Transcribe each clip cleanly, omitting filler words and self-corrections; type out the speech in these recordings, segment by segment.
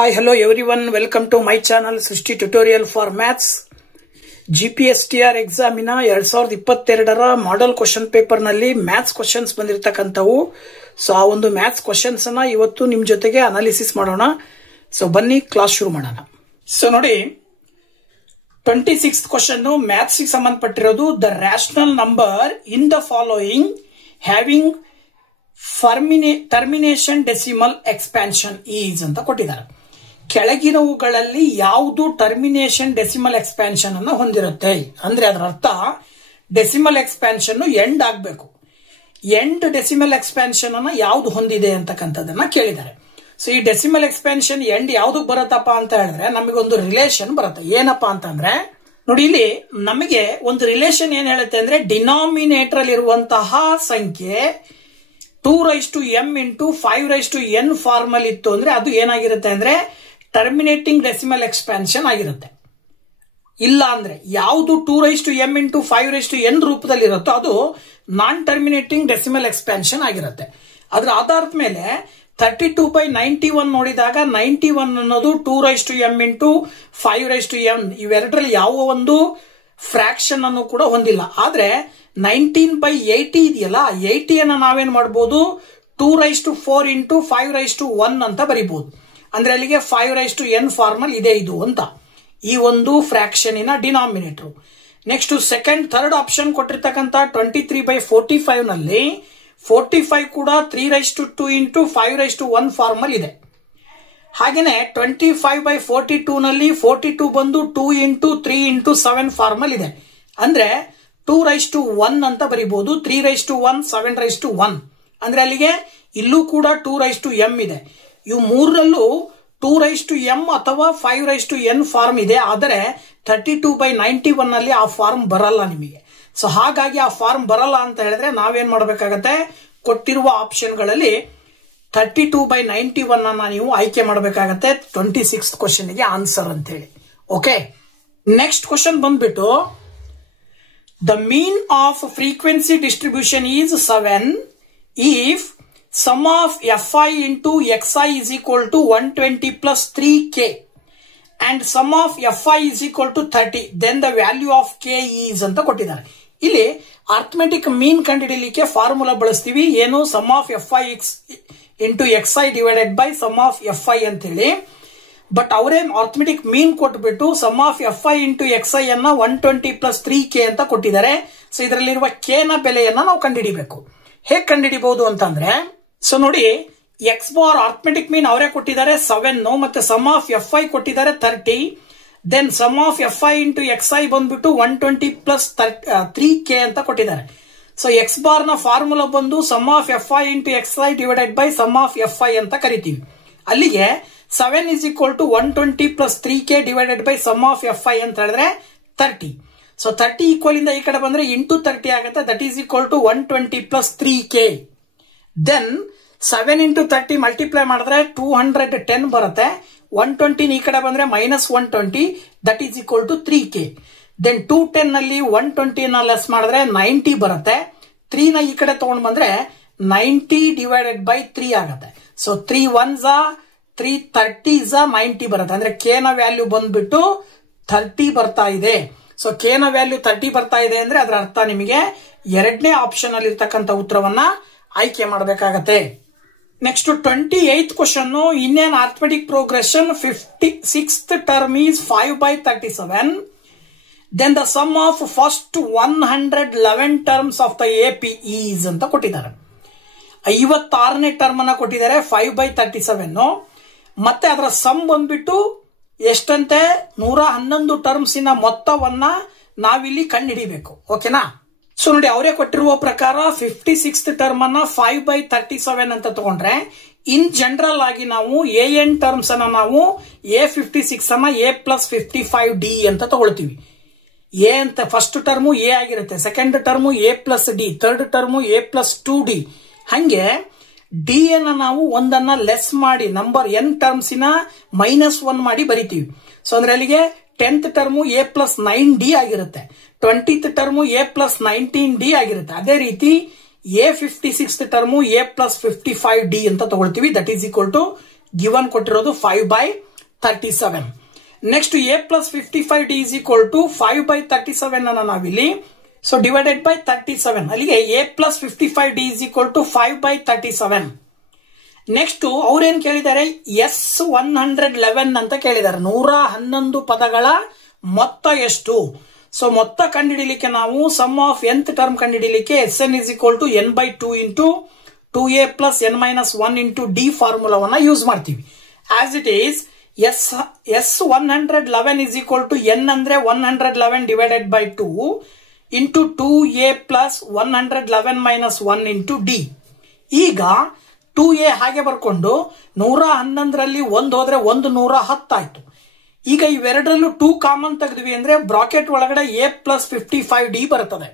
Hi, hello everyone. Welcome to my channel Srishti Tutorial for Maths. GPSTR ಎಕ್ಸಾಮಿನ 2022ರ model question paper ನಲ್ಲಿ maths questions ಬಂದಿರತಕ್ಕಂತವು. So ಆ ಒಂದು ಮ್ಯಾಥ್ಸ್ ಕ್ವೆಶ್ಚನ್ಸ್ ಅನ್ನು ಇವತ್ತು ನಿಮ್ಮ ಜೊತೆಗೆ ಅನಾಲಿಸಿಸ್ ಮಾಡೋಣ. ಸೋ ಬನ್ನಿ ಕ್ಲಾಸ್ ಶುರು ಮಾಡೋಣ. ಸೋ ನೋಡಿ 26th ಕ್ವೆಶ್ಚನ್ ಮ್ಯಾಥ್ಸ್ ಗೆ ಸಂಬಂಧಪಟ್ಟಿರೋದು. The rational number in the following having termination decimal expansion is ಅಂತ ಕೊಟ್ಟಿದ್ದಾರೆ. ಕೆಳಗಿನವುಗಳಲ್ಲಿ ಯಾವುದು ಟರ್ಮಿನೇಷನ್ ಡೆಸಿಮಲ್ ಎಕ್ಸ್ಪಾನ್ಷನ್ ಅನ್ನು ಹೊಂದಿರುತ್ತೆ ಅಂದ್ರೆ ಅದರ ಅರ್ಥ ಡೆಸಿಮಲ್ ಎಕ್ಸ್ಪಾನ್ಷನ್ ಎಂಡ್ ಆಗಬೇಕು. ಎಂಡ್ ಡೆಸಿಮಲ್ ಎಕ್ಸ್ಪಾನ್ಷನ್ ಅನ್ನ ಯಾವ್ದು ಹೊಂದಿದೆ ಅಂತಕ್ಕಂಥದನ್ನ ಕೇಳಿದ್ದಾರೆ. ಸೊ ಈ ಡೆಸಿಮಲ್ ಎಕ್ಸ್ಪಾನ್ಷನ್ ಎಂಡ್ ಯಾವ್ದಕ್ ಬರುತ್ತಪ್ಪ ಅಂತ ಹೇಳಿದ್ರೆ ನಮಗೊಂದು ರಿಲೇಷನ್ ಬರುತ್ತೆ. ಏನಪ್ಪಾ ಅಂತಂದ್ರೆ ನೋಡಿ, ಇಲ್ಲಿ ನಮಗೆ ಒಂದು ರಿಲೇಷನ್ ಏನ್ ಹೇಳುತ್ತೆ ಅಂದ್ರೆ ಡಿನಾಮಿನೇಟರ್ ಅಲ್ಲಿ ಇರುವಂತಹ ಸಂಖ್ಯೆ 2m ಇಂಟು 5n ಫಾರ್ಮಲ್ ಇತ್ತು ಅಂದ್ರೆ ಅದು ಏನಾಗಿರುತ್ತೆ ಅಂದ್ರೆ ಟರ್ಮಿನೇಟಿಂಗ್ ಡೆಸಿಮಲ್ ಎಕ್ಸ್ಪಾನ್ಷನ್ ಆಗಿರುತ್ತೆ. ಇಲ್ಲ ಅಂದ್ರೆ ಯಾವುದು 2m ಇಂಟು 5n ರೂಪದಲ್ಲಿ ಇರುತ್ತೋ ಅದು ನಾನ್ ಟರ್ಮಿನೇಟಿಂಗ್ ಡೆಸಿಮಲ್ ಎಕ್ಸ್ಪಾನ್ಷನ್ ಆಗಿರುತ್ತೆ. ಅದರ ಆಧಾರದ ಮೇಲೆ 32/91 ನೋಡಿದಾಗ 91 ಅನ್ನೋದು 2m ಇಂಟು 5n ಇವೆರಡರಲ್ಲಿ ಯಾವ ಒಂದು ಫ್ರಾಕ್ಷನ್ ಅನ್ನು ಕೂಡ ಹೊಂದಿಲ್ಲ. ಆದ್ರೆ 19/80 ಇದೆಯಲ್ಲ, 80 ಅನ್ನ ನಾವೇನ್ ಮಾಡಬಹುದು 2/4 ಇಂಟು 5/1 ಅಂತ ಬರೀಬಹುದು. ಅಂದ್ರೆ ಅಲ್ಲಿಗೆ 5n ಫಾರ್ಮಲ್ ಇದೆ ಇದು ಅಂತ ಈ ಒಂದು ಫ್ರಾಕ್ಷನಿನ ಡಿನಾಮಿನೇಟರ್. ನೆಕ್ಸ್ಟ್ ಥರ್ಡ್ ಆಪ್ಷನ್ ಕೊಟ್ಟಿರ್ತಕ್ಕಂಥ 23/45 ನಲ್ಲಿ 45 ಕೂಡ 3/2 ಇಂಟು 5/1 ಫಾರ್ಮಲ್ ಇದೆ. ಹಾಗೇನೆ 25/42 ನಲ್ಲಿ 42 ಬಂದು 2 ಇಂಟು 3 ಇಂಟು 7 ಫಾರ್ಮಲ್ ಇದೆ. ಅಂದ್ರೆ 2/1 ಅಂತ ಬರೀಬಹುದು. 3/1 7/1 ಅಂದ್ರೆ ಅಲ್ಲಿಗೆ ಇಲ್ಲೂ ಕೂಡ 2m ಇದೆ. ಇವು ಮೂರರಲ್ಲೂ 2m ಅಥವಾ 5n ಫಾರ್ಮ್ ಇದೆ. ಆದರೆ 32/91 ನಲ್ಲಿ ಆ ಫಾರ್ಮ್ ಬರಲ್ಲ ನಿಮಗೆ. ಸೊ ಹಾಗಾಗಿ ಆ ಫಾರ್ಮ್ ಬರಲ್ಲ ಅಂತ ಹೇಳಿದ್ರೆ ನಾವೇನ್ ಮಾಡಬೇಕಾಗತ್ತೆ, ಕೊಟ್ಟಿರುವ ಆಪ್ಷನ್ ಗಳಲ್ಲಿ 32/91 ಅನ್ನ ನೀವು ಆಯ್ಕೆ ಮಾಡಬೇಕಾಗತ್ತೆ 26th ಕ್ವೆಶ್ಚನ್ ಗೆ ಆನ್ಸರ್ ಅಂತ ಹೇಳಿ. ಓಕೆ, ನೆಕ್ಸ್ಟ್ ಕ್ವೆಶ್ಚನ್ ಬಂದ್ಬಿಟ್ಟು the mean off frequency distribution is 7 if sum of fi into xi is equal to 120 plus 3k and sum of fi is equal to 30 then the value of k is ಅಂತ ಕೊಟ್ಟಿದ್ದಾರೆ. ಇಲ್ಲಿ arithmetic mean ಕಂಡುಹಿಡಿಯಲಿಕ್ಕೆ formula ಬಳಸ್ತೀವಿ. ಏನು, sum of fi into xi divided by sum of fi ಅಂತ ಹೇಳಿ. But ಅವರೇ arithmetic mean ಕೊಟ್ಬಿಟ್ಟು sum of fi into xi ಅನ್ನ 120 ಪ್ಲಸ್ 3k ಅಂತ ಕೊಟ್ಟಿದ್ದಾರೆ. ಸೊ ಇದರಲ್ಲಿರುವ k ನ ಬೆಲೆಯನ್ನ ನಾವು ಕಂಡುಹಿಡಿಬೇಕು. ಹೇಗೆ ಕಂಡುಹಿಡಿಬಹುದು ಅಂತಂದ್ರೆ, ಸೊ ನೋಡಿ, ಎಕ್ಸ್ ಬಾರ್ ಅರ್ಥಮೆಟಿಕ್ ಮೀನ್ ಅವರೇ ಕೊಟ್ಟಿದ್ದಾರೆ 7, ಮತ್ತೆ ಸಮ್ ಆಫ್ fi ಕೊಟ್ಟಿದ್ದಾರೆ 30. Then sum of fi into xi ಬಂದ್ಬಿಟ್ಟು 120 ಪ್ಲಸ್ 3k ಅಂತ ಕೊಟ್ಟಿದ್ದಾರೆ. ಸೊ ಎಕ್ಸ್ ಬಾರ್ ನ ಫಾರ್ಮುಲಾ ಬಂದು sum of fi into xi divided by sum of fi ಅಂತ ಕರಿತೀವಿ. ಅಲ್ಲಿಗೆ 7 is equal to 120 plus 3k divided by sum of fi ಅಂತ ಹೇಳಿದ್ರೆ 30. ಸೊ 30 ಈಕ್ವಲ್ ಇಂದ ಈ ಕಡೆ ಬಂದ್ರೆ ಇಂಟು 30 ಆಗುತ್ತೆ. That is equal to 120 plus 3k. Then 7 into 30 multiply ಮಾಡಿದ್ರೆ 210 ಬರುತ್ತೆ. 120 ಈ ಕಡೆ ಬಂದ್ರೆ -120 that is equal to 3k. Then 210 ನಲ್ಲಿ 120 ನ ಲೆಸ್ ಮಾಡಿದ್ರೆ 90 ಬರುತ್ತೆ. 3 ನ ಈ ಕಡೆ ತಗೊಂಡ್ ಬಂದ್ರೆ 90 ಡಿವೈಡೆಡ್ ಬೈ 3 ಆಗುತ್ತೆ. ಸೊ 3 1s 330 90 ಬರುತ್ತೆ. ಅಂದ್ರೆ ಕೆ ನ ವ್ಯಾಲ್ಯೂ ಬಂದ್ಬಿಟ್ಟು 30 ಬರ್ತಾ ಇದೆ. ಸೊ ಕೆ ನ ವ್ಯಾಲ್ಯೂ 30 ಬರ್ತಾ ಇದೆ ಅಂದ್ರೆ ಅದರ ಅರ್ಥ ನಿಮಗೆ ಎರಡನೇ ಆಪ್ಷನ್ ಅಲ್ಲಿ ಇರ್ತಕ್ಕಂಥ ಉತ್ತರವನ್ನ ಆಯ್ಕೆ ಮಾಡಬೇಕಾಗತ್ತೆ. Next 28th question, in an arithmetic progression 56th term is 5/37 then the sum of first 111 terms of the AP is ಅಂತ ಕೊಟ್ಟಿದ್ದಾರೆ. 56ನೇ ಟರ್ಮ್ ಅನ್ನ ಕೊಟ್ಟಿದ್ದಾರೆ 5/37. ಮತ್ತೆ ಅದರ ಸಮ್ ಬಂದ್ಬಿಟ್ಟು ಎಷ್ಟಂತೆ 111 ಟರ್ಮ್ಸ್ ಇನ ಮೊತ್ತವನ್ನ ನಾವಿಲ್ಲಿ ಕಂಡುಹಿಡಿಬೇಕು. ಓಕೆನಾ? ಸೊ ನೋಡಿ, ಅವರೇ ಕೊಟ್ಟಿರುವ ಪ್ರಕಾರ 56th ಟರ್ಮ್ ಅನ್ನ 5/37 ಅಂತ ತಗೊಂಡ್ರೆ ಇನ್ ಜನರಲ್ ಆಗಿ ನಾವು an ಟರ್ಮ್ಸ್ ಅನ್ನ ನಾವು a56 ಅನ್ನ a+55d ಅಂತ ತಗೊಳ್ತೀವಿ. ಎ ಅಂತ ಫಸ್ಟ್ ಟರ್ಮು ಎ ಆಗಿರುತ್ತೆ, second term a+d, third term a+2d. ಹಂಗೆ ಡಿ ಅನ್ನ ನಾವು ಒಂದನ್ನ ಲೆಸ್ ಮಾಡಿ ನಂಬರ್ n ಟರ್ಮ್ಸ್ ಇನ -1 ಮಾಡಿ ಬರಿತೀವಿ. ಸೊ ಅಂದ್ರೆ ಅಲ್ಲಿಗೆ 10th ಟರ್ಮು a+9d ಆಗಿರುತ್ತೆ, 20th ಟರ್ಮು a+19d ಆಗಿರುತ್ತೆ. ಅದೇ ರೀತಿ a56th ಟರ್ಮು a+55d ಅಂತ ತಗೊಳ್ತೀವಿ. That is equal to given ಕೊಟ್ಟಿರೋದು 5/37. 37. Next a plus 55d is equal to 5 by 37 ಅನ್ನ ನಾವಿಲ್ಲಿ ಸೊ ಡಿವೈಡೆಡ್ ಬೈ 37. ಅಲ್ಲಿಗೆ a plus 55d is equal to 5 by 37. Next ಅವ್ರೇನ್ ಕೇಳಿದ್ದಾರೆ S111 ಅಂತ ಕೇಳಿದ್ದಾರೆ. 111 ಪದಗಳ ಮೊತ್ತ ಎಷ್ಟು? ಸೊ ಮೊತ್ತ ಕಂಡುಹಿಡಿಯಲಿಕ್ಕೆ ನಾವು ಸಮ್ ಆಫ್ nth ಟರ್ಮ್ ಕಂಡುಹಿಡಿಯಲಿಕ್ಕೆ Sn is equal to n by 2 into 2a plus n minus 1 into d ಫಾರ್ಮುಲಾವನ್ನ use ಮಾಡ್ತೀವಿ. As it is S111 is equal to n ಅಂದ್ರೆ 111 divided by 2 into 2a plus 111 minus 1 into d. ಈಗ 2a ಹಾಗೆ ಬರ್ಕೊಂಡು 111ರಲ್ಲಿ 1 ಹೋದ್ರೆ 110 ಆಯ್ತು. ಈಗ ಇವೆರಡರಲ್ಲೂ 2 common ತೆಗೆದ್ವಿ ಅಂದ್ರೆ bracket ಒಳಗಡೆ a plus 55d ಬರ್ತದೆ.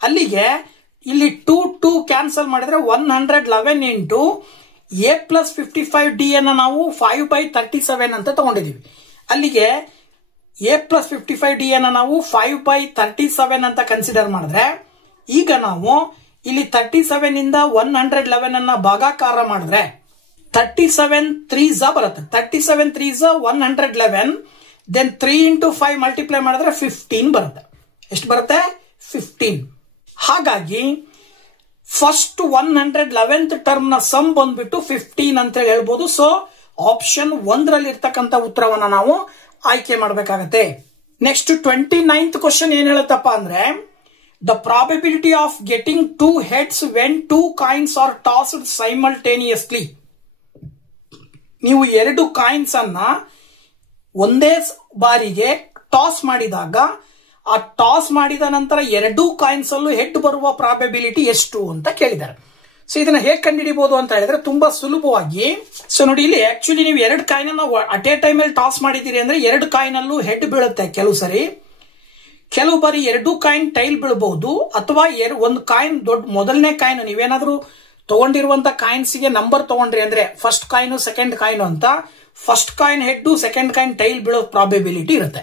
ಅಲ್ಲಿಗೆ ಇಲ್ಲಿ 2 ಕ್ಯಾನ್ಸಲ್ ಮಾಡಿದ್ರೆ 111 ಇಂಟು a plus 55d ಅನ್ನ ನಾವು 5 by 37 ಅಂತ ತಗೊಂಡಿದೀವಿ. ಅಲ್ಲಿಗೆ a plus 55d ಅನ್ನ ನಾವು 5 by 37 ಅಂತ ಕನ್ಸಿಡರ್ ಮಾಡಿದ್ರೆ ಈಗ ನಾವು ಇಲ್ಲಿ 37 ಇಂದ 111 ಅನ್ನ ಭಾಗಾಕಾರ ಮಾಡಿದ್ರೆ 37 3s ಬರುತ್ತೆ. 37 3s 111. ದೆನ್ 3 into 5 ಮಲ್ಟಿಪ್ಲೈ ಮಾಡಿದ್ರೆ 15 ಬರುತ್ತೆ. ಎಷ್ಟು ಬರುತ್ತೆ? 15. ಹಾಗಾಗಿ ಫಸ್ಟ್ 111th ಟರ್ಮ್ ನ ಸಮ್ ಬಂದ್ಬಿಟ್ಟು 15 ಅಂತ ಹೇಳ್ಬೋದು. ಸೊ ಆಪ್ಷನ್ 1ರಲ್ಲಿ ಇರ್ತಕ್ಕಂಥ ಉತ್ತರವನ್ನ ನಾವು ಆಯ್ಕೆ ಮಾಡಬೇಕಾಗತ್ತೆ. ನೆಕ್ಸ್ಟ್ 29th ಕ್ವಶನ್ ಏನ್ ಹೇಳುತ್ತಪ್ಪ ಅಂದ್ರೆ the probability of getting 2 heads when 2 coins are tossed simultaneously. ನೀವು 2 ಕಾಯಿನ್ಸ್ ಅನ್ನ ಒಂದೇ ಬಾರಿಗೆ ಟಾಸ್ ಮಾಡಿದಾಗ ಆ ಟಾಸ್ ಮಾಡಿದ ನಂತರ 2 ಕಾಯಿನ್ಸ್ ಅಲ್ಲೂ ಹೆಡ್ ಬರುವ ಪ್ರಾಬಬಿಲಿಟಿ ಎಷ್ಟು ಅಂತ ಕೇಳಿದ್ದಾರೆ. ಸೊ ಇದನ್ನ ಹೇಗೆ ಕಂಡುಹಿಡಿಬಹುದು ಅಂತ ಹೇಳಿದ್ರೆ ತುಂಬಾ ಸುಲಭವಾಗಿ. ಸೊ ನೋಡಿ ಇಲ್ಲಿ ಆಕ್ಚುಲಿ ನೀವು 2 ಕಾಯಿನ್ ಅನ್ನ ಅಟ್ ಎ ಟೈಮ್ ಅಲ್ಲಿ ಟಾಸ್ ಮಾಡಿದ್ದೀರಿ ಅಂದ್ರೆ 2 ಕಾಯಿನ್ ಅಲ್ಲೂ ಹೆಡ್ ಬೀಳುತ್ತೆ ಕೆಲವು ಸರಿ. ಕೆಲವು ಬಾರಿ 2 ಕಾಯಿನ್ ಟೈಲ್ ಬೀಳಬಹುದು. ಅಥವಾ ಒಂದು ಕಾಯಿನ್ ದೊಡ್ಡ ಮೊದಲನೇ ಕಾಯಿನ್ ನೀವೇನಾದ್ರೂ ತಗೊಂಡಿರುವಂತ ಕಾಯಿನ್ಸ್ ಗೆ ನಂಬರ್ ತಗೊಂಡ್ರಿ ಅಂದ್ರೆ ಫಸ್ಟ್ ಕಾಯಿನ್ ಸೆಕೆಂಡ್ ಕಾಯಿನ್ ಅಂತ first coin head second coin tail ಬೀಳೋ ಪ್ರಾಬಬಿಲಿಟಿ ಇರುತ್ತೆ.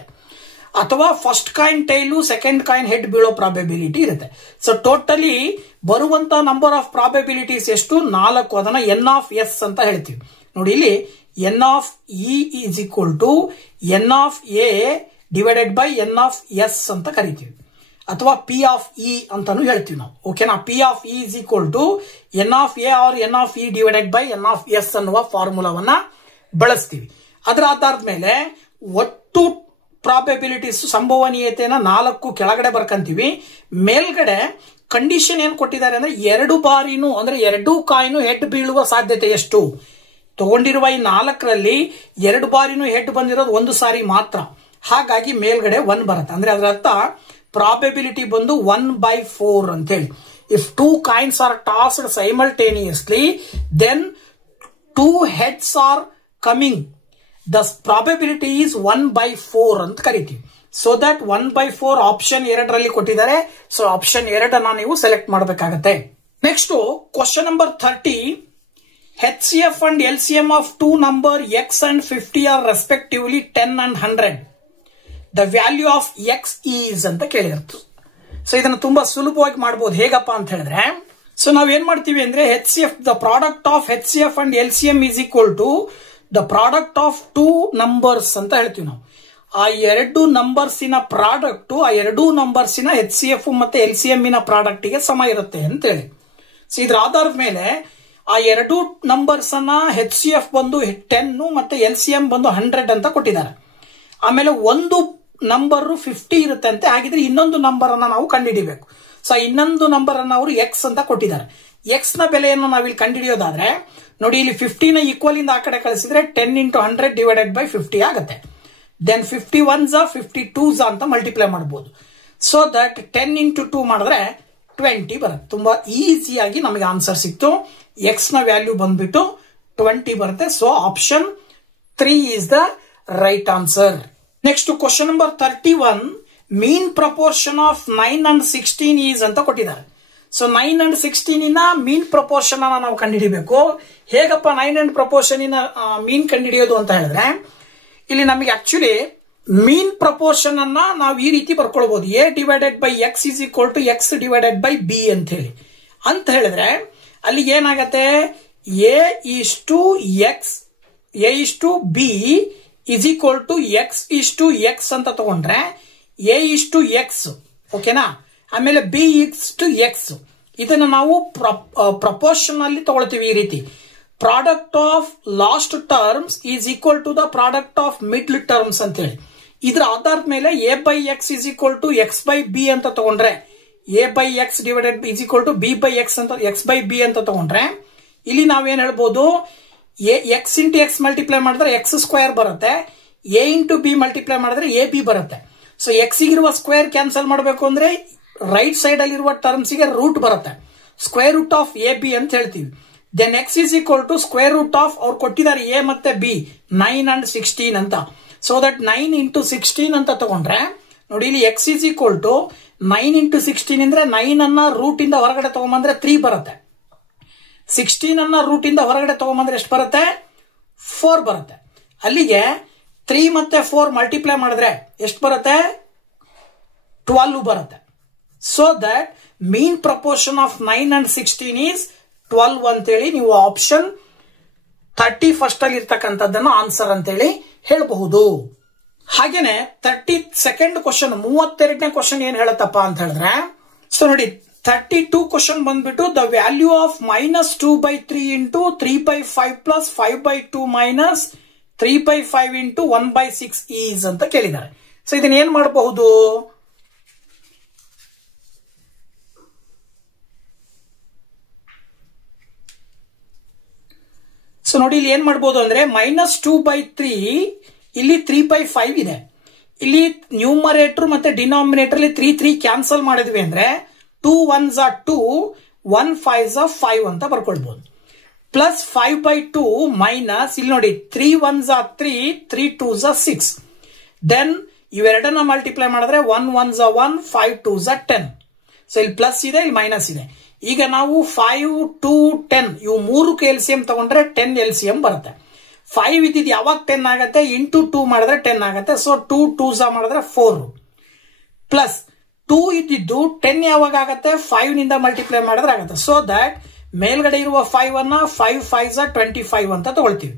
ಅಥವಾ first coin tail second coin head ಬೀಳೋ ಪ್ರಾಬಬಿಲಿಟಿ ಇರುತ್ತೆ. ಸೊ ಟೋಟಲಿ ಬರುವಂತ ನಂಬರ್ ಆಫ್ ಪ್ರಾಬಬಿಲಿಟೀಸ್ ಎಷ್ಟು? 4. ಅದನ್ನ n ಆಫ್ s ಅಂತ ಹೇಳ್ತೀವಿ. ನೋಡಿ ಇಲ್ಲಿ n of e is equal to n of a divided by n of s ಅಂತ ಕರಿತೀವಿ. ಅಥವಾ p ಆಫ್ e ಅಂತಾನು ಹೇಳ್ತೀವಿ ನಾವು. ಓಕೆನಾ? p of e is equal to n of a or n of e divided by n of s ಅನ್ನುವ ಫಾರ್ಮುಲಾವನ್ನ ಬಳಸ್ತೀವಿ. ಅದರ ಆಧಾರದ ಮೇಲೆ ಒಟ್ಟು ಪ್ರಾಬಬಿಲಿಟೀಸ್ ಸಂಭವನೀಯತೆನ 4 ಕೆಳಗಡೆ ಬರ್ಕಂತೀವಿ. ಮೇಲ್ಗಡೆ ಕಂಡೀಷನ್ ಏನ್ ಕೊಟ್ಟಿದ್ದಾರೆ ಅಂದ್ರೆ 2 ಬಾರಿನೂ ಅಂದ್ರೆ 2 ಕಾಯಿನು ಹೆಡ್ ಬೀಳುವ ಸಾಧ್ಯತೆ ಎಷ್ಟು? ತಗೊಂಡಿರುವ ಈ 4ರಲ್ಲಿ 2 ಬಾರಿನೂ ಹೆಡ್ ಬಂದಿರೋದು 1 ಸಾರಿ ಮಾತ್ರ. ಹಾಗಾಗಿ ಮೇಲ್ಗಡೆ 1 ಬರುತ್ತೆ. ಅಂದ್ರೆ ಅದರ ಅರ್ಥ ಪ್ರಾಬಬಿಲಿಟಿ ಬಂದು 1/4 ಅಂತ ಹೇಳಿ. If 2 coins are tossed simultaneously then 2 heads are coming. The probability is 1/4 ಅಂತ ಕರಿತೀವಿ. ಸೊ ದಟ್ 1/4 ಆಪ್ಷನ್ 2ರಲ್ಲಿ ಕೊಟ್ಟಿದ್ದಾರೆ. ಸೊ ಆಪ್ಷನ್ 2 ನೀವು ಸೆಲೆಕ್ಟ್ ಮಾಡಬೇಕಾಗತ್ತೆ. Next question number 30. HCF and LCM of 2 number x and 50 are respectively 10 and 100. The value of x is ಅಂತ ಕೇಳಿರುತ್ತೆ. So ಇದನ್ನು ತುಂಬಾ ಸುಲಭವಾಗಿ ಮಾಡಬಹುದು. ಹೇಗಪ್ಪ ಅಂತ ಹೇಳಿದ್ರೆ ಸೊ ನಾವೇನ್ ಮಾಡ್ತೀವಿ ಅಂದ್ರೆ HCF the product of HCF and LCM is equal to the product of 2 numbers ಅಂತ ಹೇಳ್ತೀವಿ ನಾವು. ಆ 2 ನಂಬರ್ಸಿನ ಪ್ರಾಡಕ್ಟ್ ಆ 2 ನಂಬರ್ಸಿನ HCF ಮತ್ತೆ LCM ನ ಪ್ರಾಡಕ್ಟ್ ಗೆ ಸಮ ಇರುತ್ತೆ ಅಂತ ಹೇಳಿ. ಸೊ ಇದ್ರ ಆಧಾರದ ಮೇಲೆ ಆ 2 ನಂಬರ್ಸ್ ಅನ್ನ HCF ಬಂದು 10 ಮತ್ತೆ LCM ಬಂದು 100 ಅಂತ ಕೊಟ್ಟಿದ್ದಾರೆ. ಆಮೇಲೆ ಒಂದು ನಂಬರ್ 50 ಇರುತ್ತೆ ಅಂತೆ. ಹಾಗಿದ್ರೆ ಇನ್ನೊಂದು ನಂಬರ್ ಅನ್ನ ನಾವು ಕಂಡುಹಿಡಿಬೇಕು. ಸೊ ಇನ್ನೊಂದು ನಂಬರ್ ಅನ್ನ ಅವರು ಎಕ್ಸ್ ಅಂತ ಕೊಟ್ಟಿದ್ದಾರೆ. ಎಕ್ಸ್ ನ ಬೆಲೆಯನ್ನು ನಾವಿಲ್ಲಿ ಕಂಡುಹಿಡಿಯೋದಾದ್ರೆ ನೋಡಿ ಇಲ್ಲಿ 50 ನ ಈಕ್ವಲ್ ಇಂದ ಆ ಕಡೆ ಕಳಿಸಿದ್ರೆ 10 into 100 ಡಿವೈಡೆಡ್ ಬೈ 50 ಆಗುತ್ತೆ. ದೆನ್ 51s 52s ಅಂತ ಮಲ್ಟಿಪ್ಲೈ ಮಾಡಬಹುದು. ಸೊ ದಟ್ 10 into 2 ಮಾಡಿದ್ರೆ 20 ಬರುತ್ತೆ. ತುಂಬಾ ಈಸಿಯಾಗಿ ನಮಗೆ ಆನ್ಸರ್ ಸಿಕ್ತು. ಎಕ್ಸ್ ನ ವ್ಯಾಲ್ಯೂ ಬಂದ್ಬಿಟ್ಟು 20 ಬರುತ್ತೆ. So option 3 is the right answer. Next question number 31. Mean proportion of 9 and 16 is ಅಂತ ಕೊಟ್ಟಿದ್ದಾರೆ. ಸೊ 9 and 16 ಇನ ಮೀನ್ ಪ್ರಪೋರ್ಷನ್ ಅನ್ನ ನಾವು ಕಂಡುಹಿಡಿಬೇಕು. ಹೇಗಪ್ಪ 9 and ಪ್ರಪೋರ್ಷನ್ ಇನ ಮೀನ್ ಕಂಡುಹಿಡಿಯೋದು ಅಂತ ಹೇಳಿದ್ರೆ ಇಲ್ಲಿ ನಮಗೆ ಆಕ್ಚುಲಿ ಮೀನ್ ಪ್ರಪೋರ್ಷನ್ ಅನ್ನ ನಾವು ಈ ರೀತಿ ಬರ್ಕೊಳ್ಬಹುದು. a divided by x is equal to x divided by b ಅಂತ ಹೇಳಿ. ಅಂತ ಹೇಳಿದ್ರೆ ಅಲ್ಲಿ ಏನಾಗತ್ತೆ a is to x a is to b is equal to x is to x ಅಂತ ತಗೊಂಡ್ರೆ ಎ ಇಸ್ ಟು ಎಕ್ಸ್, ಓಕೆನಾ. ಆಮೇಲೆ ಬಿ ಇಸ್ ಟು ಎಕ್ಸ್. ಇದನ್ನ ನಾವು ಪ್ರಪೋರ್ಷನ್ ಅಲ್ಲಿ ತಗೊಳ್ತೀವಿ ಈ ರೀತಿ. Product of last terms is equal to the product of middle terms ಅಂತ ಹೇಳಿ. ಇದ್ರ ಆಧಾರದ ಮೇಲೆ a by x is equal to x by b ಅಂತ ತಗೊಂಡ್ರೆ, a by x divided is equal to b by x ಅಂತ, x by b ಅಂತ ತಗೊಂಡ್ರೆ ಇಲ್ಲಿ ನಾವೇನ್ ಹೇಳ್ಬೋದು, ಎಕ್ಸ್ ಇಂಟು ಎಕ್ಸ್ ಮಲ್ಟಿಪ್ಲೈ ಮಾಡಿದ್ರೆ ಎಕ್ಸ್ ಸ್ಕ್ವೇರ್ ಬರುತ್ತೆ, ಎ ಇಂಟು ಬಿ ಮಲ್ಟಿಪ್ಲೈ ಮಾಡಿದ್ರೆ ಎ ಬಿ ಬರುತ್ತೆ. ಸೊ ಎಕ್ಸ್ ಇರುವ ಸ್ಕ್ವೇರ್ ಕ್ಯಾನ್ಸಲ್ ಮಾಡಬೇಕು ಅಂದ್ರೆ ರೈಟ್ ಸೈಡ್ ಅಲ್ಲಿ ಇರುವ ಟರ್ಮ್ಸ್ ಗೆ ರೂಟ್ ಬರುತ್ತೆ, square root of a b ಅಂತ ಹೇಳ್ತೀವಿ. Then x is equal to square root of, ಅವ್ರು ಕೊಟ್ಟಿದ್ದಾರೆ ಎ ಮತ್ತೆ ಬಿ 9 and 16 ಅಂತ. ಸೊ ದಟ್ 9 into 16 ಅಂತ ತಗೊಂಡ್ರೆ ನೋಡಿ, ಇಲ್ಲಿ x is equal to 9 into 16 ಅಂದ್ರೆ 9 ಅನ್ನ ರೂಟ್ ಇಂದ ಹೊರಗಡೆ ತಗೊಂಬಂದ್ರೆ 3 ಬರುತ್ತೆ. 16 ಅನ್ನ ರೂಟ್ ಇಂದ ಹೊರಗಡೆ ತಗೊಂಬಂದ್ರೆ ಎಷ್ಟು ಬರುತ್ತೆ, 4 ಬರುತ್ತೆ. ಅಲ್ಲಿಗೆ 3 ಮತ್ತೆ 4 ಮಲ್ಟಿಪ್ಲೈ ಮಾಡಿದ್ರೆ ಎಷ್ಟು ಬರುತ್ತೆ, 12 ಬರುತ್ತೆ. So that mean proportion of 9 and 16 is 12 ಅಂತೇಳಿ ನೀವು ಆಪ್ಷನ್ 31st ಅಲ್ಲಿ ಇರ್ತಕ್ಕಂಥದ್ದನ್ನು ಆನ್ಸರ್ ಅಂತೇಳಿ ಹೇಳಬಹುದು. ಹಾಗೇನೆ 32nd ಕ್ವಶನ್, 32ನೇ ಕ್ವಶನ್ ಏನ್ ಹೇಳುತ್ತಪ್ಪ ಅಂತ ಹೇಳಿದ್ರೆ, ಸೊ ನೋಡಿ 32 ಕ್ವಶನ್ ಬಂದ್ಬಿಟ್ಟು the value of -2/3 into 3/5 plus 5/2 minus 3/5 into 1/6 is ಅಂತ ಕೇಳಿದ್ದಾರೆ. ಸೊ ಇದನ್ನ ಏನ್ ಮಾಡಬಹುದು, ಸೊ ನೋಡಿ ಇಲ್ಲಿ ಏನ್ ಮಾಡಬಹುದು ಅಂದ್ರೆ -2/3 ಇಲ್ಲಿ 3/5 ಇದೆ. ಇಲ್ಲಿ ನ್ಯೂಮರೇಟರ್ ಮತ್ತೆ ಡಿನಾಮಿನೇಟರ್ ಅಲ್ಲಿ 3 ಕ್ಯಾನ್ಸಲ್ ಮಾಡಿದ್ವಿ ಅಂದ್ರೆ 2 1s are 2, 1 5s are 5 ಅಂತ ಬರ್ಕೊಳ್ಬಹುದು. ಪ್ಲಸ್ 5/2 ಮೈನಸ್ ಇಲ್ಲಿ ನೋಡಿ 3 1s are 3, 3 2s are 6. Then ಇವೆರಡನ್ನ multiply ಮಾಡಿದ್ರೆ 1 1s are 1, 5 2s are 10. So ಇಲ್ಲಿ ಪ್ಲಸ್ ಇದೆ, ಇಲ್ಲಿ ಮೈನಸ್ ಇದೆ. ಈಗ ನಾವು 5 2 10 ಇವು 3 ಎಲ್ಸಿಎಂ ತಗೊಂಡ್ರೆ 10 ಎಲ್ಸಿಎಂ ಬರುತ್ತೆ. 5 ಇದ್ದಿದ್ದು ಯಾವಾಗ 10 ಆಗುತ್ತೆ, ಇಂಟು 2 ಮಾಡಿದ್ರೆ 10 ಆಗುತ್ತೆ. ಸೊ 2 2s ಮಾಡಿದ್ರೆ 4 ಪ್ಲಸ್ 2 ಇದ್ದಿದ್ದು 10 ಯಾವಾಗ ಆಗುತ್ತೆ, 5 ನಿಂದ ಮಲ್ಟಿಪ್ಲೈ ಮಾಡಿದ್ರೆ ಆಗುತ್ತೆ. ಸೊ ದಟ್ ಮೇಲ್ಗಡೆ ಇರುವ 5 ಅನ್ನ 5 5s are 25 ಅಂತ ತಗೊಳ್ತೀವಿ.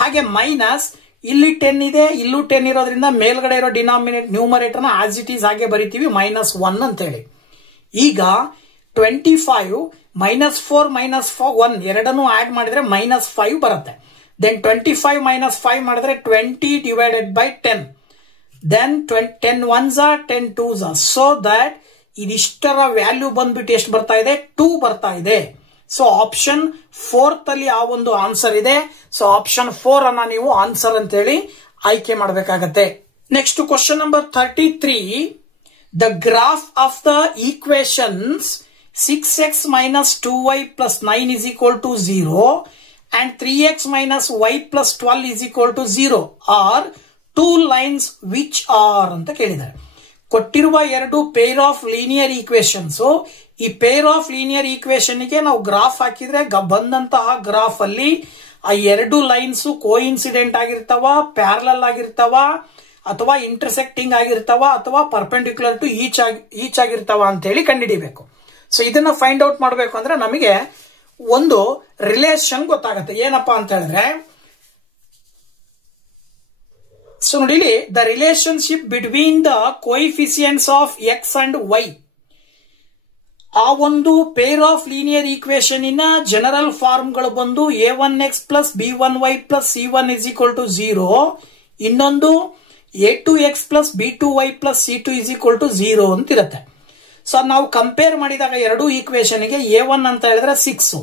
ಹಾಗೆ ಮೈನಸ್ ಇಲ್ಲಿ 10 ಇದೆ, ಇಲ್ಲೂ 10 ಇರೋದ್ರಿಂದ ಮೇಲ್ಗಡೆ ಇರೋ ನ್ಯೂಮರೇಟರ್ ನ ಆಸ್ ಇಟ್ ಈಸ್ ಹಾಗೆ ಬರಿತೀವಿ, -1 ಅಂತ ಹೇಳಿ. ಈಗ 25 -4 -1 ಎರಡನ್ನು ಆಡ್ ಮಾಡಿದ್ರೆ -5 ಬರುತ್ತೆ. ದೆನ್ 25 -5 ಮಾಡಿದ್ರೆ 20 divided by 10. Then 10 1s are 10 2s are. So that ಇದಿಷ್ಟರ ವ್ಯಾಲ್ಯೂ ಬಂದ್ಬಿಟ್ಟು ಎಷ್ಟು ಬರ್ತಾ ಇದೆ, 2 ಬರ್ತಾ ಇದೆ. ಸೊ ಆಪ್ಷನ್ 4th ಅಲ್ಲಿ ಆ ಒಂದು ಆನ್ಸರ್ ಇದೆ. ಸೊ ಆಪ್ಷನ್ 4 ಅನ್ನ ನೀವು ಆನ್ಸರ್ ಅಂತ ಹೇಳಿ ಆಯ್ಕೆ ಮಾಡಬೇಕಾಗತ್ತೆ. Next question number 33. The graph of the equations 6x minus 2y plus 9 is equal to 0 and 3x minus y plus 12 is equal to 0 are two lines which are ಅಂತ ಕೇಳಿದ್ದಾರೆ. ಕೊಟ್ಟಿರುವ ಎರಡು ಪೇರ್ ಆಫ್ ಲೀನಿಯರ್ ಈಕ್ವೇಶನ್ಸ್, ಈ peer of linear equation ಗೆ ನಾವು graph ಹಾಕಿದ್ರೆ ಬಂದಂತಹ graph ಅಲ್ಲಿ ಆ ಎರಡು ಲೈನ್ಸ್ ಕೋಇನ್ಸಿಡೆಂಟ್ ಆಗಿರ್ತಾವ, ಪ್ಯಾರಲಲ್ ಆಗಿರ್ತಾವ, ಅಥವಾ ಇಂಟರ್ಸೆಕ್ಟಿಂಗ್ ಆಗಿರ್ತಾವ, ಅಥವಾ ಪರ್ಪೆಂಡಿಕ್ಯುಲರ್ ಟು ಈಚ್ ಆಗಿರ್ತಾವ ಅಂತ ಹೇಳಿ ಕಂಡುಹಿಡಿಯಬೇಕು. ಸೊ ಇದನ್ನ ಫೈಂಡ್ ಔಟ್ ಮಾಡಬೇಕು ಅಂದ್ರೆ ನಮಗೆ ಒಂದು ರಿಲೇಷನ್ ಗೊತ್ತಾಗುತ್ತೆ. ಏನಪ್ಪಾ ಅಂತ ಹೇಳಿದ್ರೆ, ಸೊ ನೋಡಿ the relationship between the coefficients of x and y, ಆ ಒಂದು pair of linear equation in general form ಗಳು ಬಂದು a1x plus b1y plus c1 is equal to 0, ಇನ್ನೊಂದು a2x plus b2y plus c2 is equal to 0 ಅಂತ ಇರುತ್ತೆ. So ನಾವು compare ಮಾಡಿದಾಗ ಎರಡು ಈಕ್ವೇಶನ್ ಗೆ a1 ಅಂತ ಹೇಳಿದ್ರೆ 6,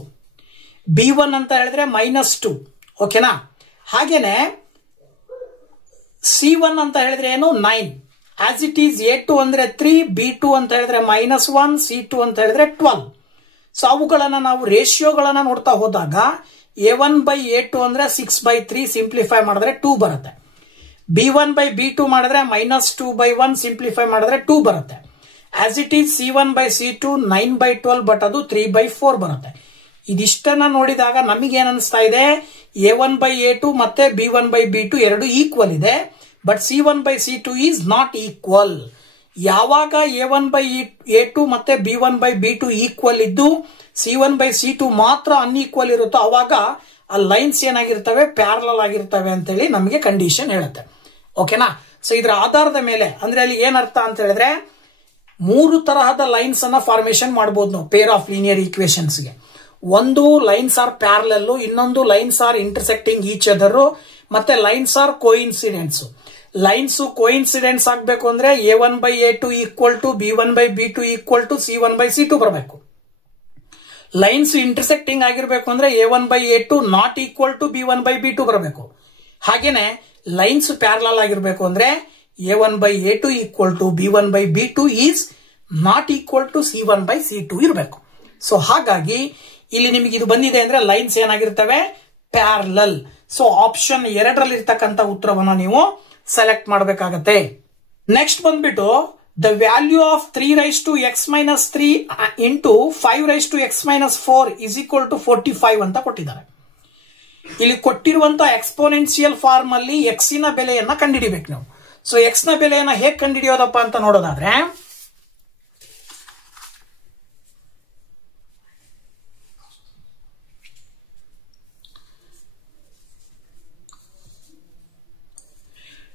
b1 ಅಂತ ಹೇಳಿದ್ರೆ -2, ಓಕೆನಾ. ಹಾಗೇನೆ c1 ಅಂತ ಹೇಳಿದ್ರೆ ಏನು 9, ಆಸ್ ಇಟ್ ಈಸ್ a2 ಅಂದ್ರೆ 3, b2 ಅಂತ ಹೇಳಿದ್ರೆ -1, c2 ಅಂತ ಹೇಳಿದ್ರೆ 12. ಸೊ ಅವುಗಳನ್ನ ನಾವು ರೇಷಿಯೋಗಳನ್ನ ನೋಡ್ತಾ ಹೋದಾಗ a1 by a2 ಅಂದ್ರೆ 6/3 ಸಿಂಪ್ಲಿಫೈ ಮಾಡಿದ್ರೆ 2 ಬರುತ್ತೆ. b1 by b2 ಮಾಡಿದ್ರೆ -2/1 ಸಿಂಪ್ಲಿಫೈ ಮಾಡಿದ್ರೆ 2 ಬರುತ್ತೆ. As it is c1 by c2 9/12, but ಅದು 3/4 ಬರುತ್ತೆ. ಇದಿಷ್ಟನ್ನ ನೋಡಿದಾಗ ನಮಗೆ ಏನ್ ಅನಿಸ್ತಾ ಇದೆ, a1 by a2 ಮತ್ತೆ b1 by b2 ಎರಡು ಈಕ್ವಲ್ ಇದೆ, but c1 by c2 is not equal. ಯಾವಾಗ a1 by a2 ಮತ್ತೆ b1 by b2 ಈಕ್ವಲ್ ಇದ್ದು c1 by c2 ಮಾತ್ರ ಅನ್ಈಕ್ವಲ್ ಇರುತ್ತೋ ಅವಾಗ ಆ ಲೈನ್ಸ್ ಏನಾಗಿರ್ತವೆ, ಪ್ಯಾರಲಲ್ ಆಗಿರ್ತವೆ ಅಂತೇಳಿ ನಮಗೆ ಕಂಡೀಷನ್ ಹೇಳುತ್ತೆ. ಓಕೆನಾ? ಸೊ ಇದರ ಆಧಾರದ ಮೇಲೆ ಅಂದ್ರೆ ಅಲ್ಲಿ ಏನರ್ಥ ಅಂತ ಹೇಳಿದ್ರೆ 3 ತರಹದ ಲೈನ್ಸ್ ಅನ್ನ ಫಾರ್ಮೇಶನ್ ಮಾಡಬಹುದು ನಾವು ಪೇರ್ ಆಫ್ ಲೀನಿಯರ್ ಈಕ್ವೇಶನ್ಸ್ ಗೆ. ಒಂದು ಲೈನ್ಸ್ ಆರ್ ಪ್ಯಾರಲಲ್, ಇನ್ನೊಂದು lines are intersecting each other, ಮತ್ತೆ ಲೈನ್ಸ್ ಆರ್ ಕೋಇನ್ಸಿಡೆಂಟ್ಸ್. ಲೈನ್ಸ್ ಕೋಇನ್ಸಿಡೆಂಟ್ಸ್ ಆಗ್ಬೇಕು ಅಂದ್ರೆ A1/A2 equal to B1/B2 equal to C1/C2 ಬರಬೇಕು. ಲೈನ್ಸ್ ಇಂಟರ್ಸೆಕ್ಟಿಂಗ್ ಆಗಿರ್ಬೇಕು ಅಂದ್ರೆ A1/A2 not equal to B1/B2 ಬರಬೇಕು. ಹಾಗೇನೆ ಲೈನ್ಸ್ ಪ್ಯಾರಲಲ್ ಆಗಿರ್ಬೇಕು ಅಂದ್ರೆ A1/A2 equal to B1/B2 is not equal to C1/C2 ಇರಬೇಕು. ಸೊ ಹಾಗಾಗಿ ಇಲ್ಲಿ ನಿಮಗೆ ಇದು ಬಂದಿದೆ ಅಂದ್ರೆ ಲೈನ್ಸ್ ಏನಾಗಿರ್ತವೆ, ಪ್ಯಾರಲಲ್. ಸೊ ಆಪ್ಷನ್ 2ರಲ್ಲಿ ಇರ್ತಕ್ಕಂಥ ಉತ್ತರವನ್ನ ನೀವು ಸೆಲೆಕ್ಟ್ ಮಾಡಬೇಕಾಗತ್ತೆ. ನೆಕ್ಸ್ಟ್ ಬಂದ್ಬಿಟ್ಟು the value of 3x-3 into 5x-4 is equal to 45 ಅಂತ ಕೊಟ್ಟಿದ್ದಾರೆ. ಇಲ್ಲಿ ಕೊಟ್ಟಿರುವಂತಹ ಎಕ್ಸ್ಪೋನೆನ್ಷಿಯಲ್ ಫಾರ್ಮ್ ಅಲ್ಲಿ ಎಕ್ಸಿನ ಬೆಲೆಯನ್ನ ಕಂಡುಹಿಡಿಬೇಕು ನಾವು. ಸೊ ಎಕ್ಸ್ ನ ಬೆಲೆಯನ್ನ ಹೇಗೆ ಕಂಡುಹಿಡಿಯೋದಪ್ಪ ಅಂತ ನೋಡೋದಾದ್ರೆ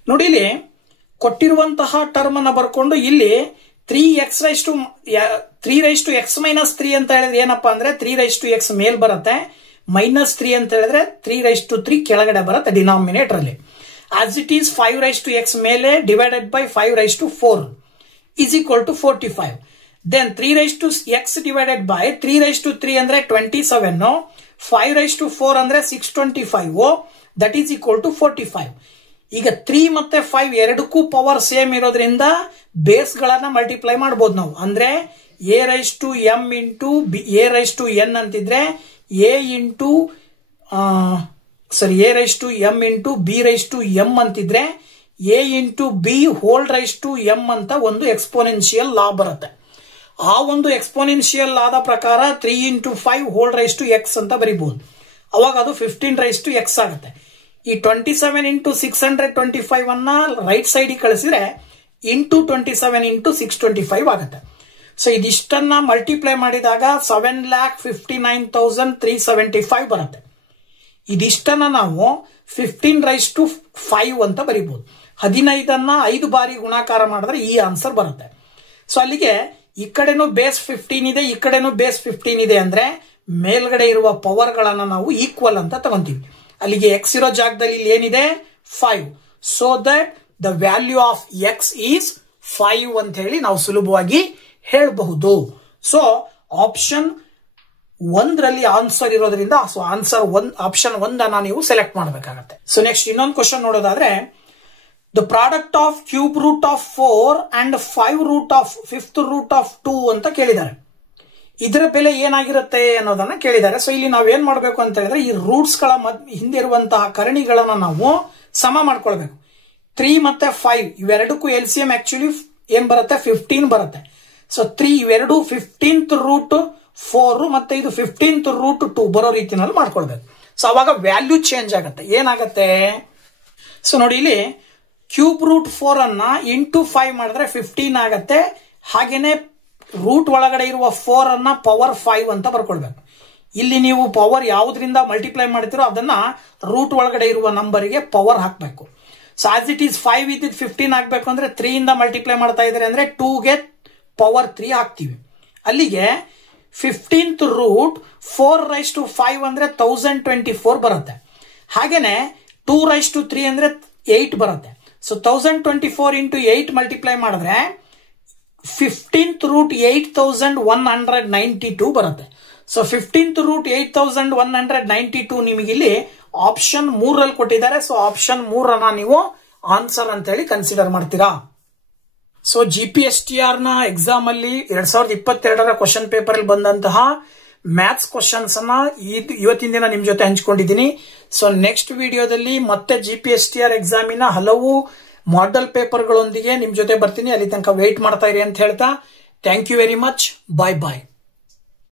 ನೋಡಿ, ಇಲ್ಲಿ ಕೊಟ್ಟಿರುವಂತಹ ಟರ್ಮ್ ಅನ್ನ ಬರ್ಕೊಂಡು ಇಲ್ಲಿ 3x ಅಂತ ಹೇಳಿದ್ರೆ ಏನಪ್ಪಾ ಅಂದ್ರೆ 3x ಮೇಲ್ ಬರುತ್ತೆ, -3 ಅಂತ ಹೇಳಿದ್ರೆ 3 ಕೆಳಗಡೆ ಬರುತ್ತೆ ಡಿನಾಮಿನೇಟರ್ ಅಲ್ಲಿ. ಆಸ್ ಇಟ್ ಈಸ್ 5x ಮೇಲೆ divided by 5/4 is equal to 45. Then 3x divided by 3/3 ಅಂದ್ರೆ 27, 5/4 ಅಂದ್ರೆ 625, that is equal to 45. ಈಗ 3 ಮತ್ತೆ 5 ಎರಡಕ್ಕೂ ಪವರ್ ಸೇಮ್ ಇರೋದ್ರಿಂದ ಬೇಸ್ ಗಳನ್ನ ಮಲ್ಟಿಪ್ಲೈ ಮಾಡಬಹುದು ನಾವು. ಅಂದ್ರೆ A/m ಇಂಟು A/n ಅಂತಿದ್ರೆ A/m ಇಂಟು B/m ಅಂತಿದ್ರೆ A ಇಂಟು B ಹೋಲ್/m ಅಂತ ಒಂದು ಎಕ್ಸ್ಪೋನೆನ್ಷಿಯಲ್ ಲಾ ಬರುತ್ತೆ. ಆ ಒಂದು ಎಕ್ಸ್ಪೋನೆನ್ಷಿಯಲ್ ಲಾದ ಪ್ರಕಾರ 3 ಇಂಟು 5 ಹೋಲ್/x ಅಂತ ಬರೀಬಹುದು. ಅವಾಗ ಅದು 15/x ಆಗುತ್ತೆ. ಈ 27 ಇಂಟು 625 ಅನ್ನ ರೈಟ್ ಸೈಡ್ ಕಳಿಸಿದ್ರೆ ಇಂಟು 27 ಇಂಟು 625 ಆಗುತ್ತೆ. ಸೊ ಇದಿಷ್ಟನ್ನ ಮಲ್ಟಿಪ್ಲೈ ಮಾಡಿದಾಗ 7,59,375 ಬರುತ್ತೆ. ಇದಿಷ್ಟನ್ನ ನಾವು 15/5 ಅಂತ ಬರೀಬಹುದು. 15ಅನ್ನ 5 ಬಾರಿ ಗುಣಾಕಾರ ಮಾಡಿದ್ರೆ ಈ ಆನ್ಸರ್ ಬರುತ್ತೆ. ಸೊ ಅಲ್ಲಿಗೆ ಈ ಕಡೆನೂ ಬೇಸ್ 15 ಇದೆ, ಈ ಕಡೆನೂ ಬೇಸ್ 15 ಇದೆ ಅಂದ್ರೆ ಮೇಲ್ಗಡೆ ಇರುವ ಪವರ್ ಗಳನ್ನ ನಾವು ಈಕ್ವಲ್ ಅಂತ ತಗೊಂತೀವಿ. ಅಲ್ಲಿಗೆ ಎಕ್ಸ್ ಇರೋ ಜಾಗದಲ್ಲಿ ಇಲ್ಲಿ ಏನಿದೆ 5. So that the value of x is 5 ಅಂತ ಹೇಳಿ ನಾವು ಸುಲಭವಾಗಿ ಹೇಳಬಹುದು. ಸೊ ಆಪ್ಷನ್ 1ರಲ್ಲಿ ಆನ್ಸರ್ ಇರೋದ್ರಿಂದ ಸೊ ಆನ್ಸರ್ ಆಪ್ಷನ್ 1 ಅನ್ನ ನೀವು ಸೆಲೆಕ್ಟ್ ಮಾಡಬೇಕಾಗತ್ತೆ. ಸೊ ನೆಕ್ಸ್ಟ್ ಇನ್ನೊಂದು ಕ್ವಶನ್ ನೋಡೋದಾದ್ರೆ the product of cube root of 4 and 5 root of 5th root of 2 ಅಂತ ಕೇಳಿದ್ದಾರೆ. ಇದರ ಬೆಲೆ ಏನಾಗಿರುತ್ತೆ ಅನ್ನೋದನ್ನ ಕೇಳಿದ್ದಾರೆ. ಸೊ ಇಲ್ಲಿ ನಾವೇನ್ ಮಾಡಬೇಕು ಅಂತ ಹೇಳಿದ್ರೆ ಈ ರೂಟ್ಸ್ ಗಳ ಹಿಂದೆ ಇರುವಂತಹ ಕರ್ಣಿಗಳನ್ನ ನಾವು ಸಮ ಮಾಡ್ಕೊಳ್ಬೇಕು. 3 ಮತ್ತೆ 5 ಇವೆರಡಕ್ಕೂ LCM ಆಕ್ಚುಲಿ ಏನ್ ಬರುತ್ತೆ 15 ಬರುತ್ತೆ. ಸೊ 3 ಇವೆರಡು 15th ರೂಟ್ 4 ಮತ್ತೆ ಇದು 15th ರೂಟ್ 2 ಬರೋ ರೀತಿನಲ್ಲಿ ಮಾಡ್ಕೊಳ್ಬೇಕು. ಸೊ ಅವಾಗ ವ್ಯಾಲ್ಯೂ ಚೇಂಜ್ ಆಗುತ್ತೆ. ಏನಾಗುತ್ತೆ ಸೊ ನೋಡಿ, ಇಲ್ಲಿ ಕ್ಯೂಬ್ ರೂಟ್ 4 ಅನ್ನ ಇಂಟು 5 ಮಾಡಿದ್ರೆ 15 ಆಗತ್ತೆ. ಹಾಗೇನೆ ರೂಟ್ ಒಳಗಡೆ ಇರುವ 4 ಅನ್ನ ಪವರ್ 5 ಅಂತ ಬರ್ಕೊಳ್ಬೇಕು. ಇಲ್ಲಿ ನೀವು ಪವರ್ ಯಾವುದರಿಂದ ಮಲ್ಟಿಪ್ಲೈ ಮಾಡ್ತೀರೋ ಅದನ್ನ ರೂಟ್ ಒಳಗಡೆ ಇರುವ ನಂಬರ್ಗೆ ಪವರ್ ಹಾಕಬೇಕು. ಸೊ ಆಸ್ ಇಟ್ ಈಸ್ 5 ಇದ್ದಿದ್ದು 15 ಆಗ್ಬೇಕು ಅಂದ್ರೆ 3 ಇಂದ ಮಲ್ಟಿಪ್ಲೈ ಮಾಡ್ತಾ ಇದ್ರೆ ಅಂದ್ರೆ 2ಗೆ ಪವರ್ 3 ಹಾಕ್ತಿವಿ. ಅಲ್ಲಿಗೆ 15th ರೂಟ್ 4/5 ಅಂದ್ರೆ 1024 ಬರುತ್ತೆ. ಹಾಗೇನೆ 2/3 ಅಂದ್ರೆ 8 ಬರುತ್ತೆ. ಸೊ 1024 ಇಂಟು 8 ಮಲ್ಟಿಪ್ಲೈ ಮಾಡಿದ್ರೆ 15th ರೂಟ್ 8192 ಬರುತ್ತೆ. ಸೊ 15th ರೂಟ್ 8192 ನಿಮಗೆ ಇಲ್ಲಿ ಆಪ್ಷನ್ 3ರಲ್ಲಿ ಕೊಟ್ಟಿದ್ದಾರೆ. ಸೊ ಆಪ್ಷನ್ 3 ನೀವು ಆನ್ಸರ್ ಅಂತ ಹೇಳಿ ಕನ್ಸಿಡರ್ ಮಾಡ್ತೀರಾ. ಸೊ GPSTR ನ ಎಕ್ಸಾಮ್ ಅಲ್ಲಿ 2022ರ ಕ್ವಶನ್ ಪೇಪರ್ ಅಲ್ಲಿ ಬಂದಂತಹ ಮ್ಯಾಥ್ಸ್ ಕ್ವಶನ್ಸ್ ಅನ್ನ ಇವತ್ತಿನ ದಿನ ನಿಮ್ ಜೊತೆ ಹಂಚ್ಕೊಂಡಿದ್ದೀನಿ. ಸೊ ನೆಕ್ಸ್ಟ್ ವಿಡಿಯೋದಲ್ಲಿ ಮತ್ತೆ GPSTR ಎಕ್ಸಾಮಿನ ಹಲವು ಮಾಡೆಲ್ ಪೇಪರ್ಗಳೊಂದಿಗೆ ನಿಮ್ ಜೊತೆ ಬರ್ತೀನಿ. ಅಲ್ಲಿ ತನಕ ವೇಟ್ ಮಾಡ್ತಾ ಇರಿ ಅಂತ ಹೇಳ್ತಾ thank you very much. Bye bye.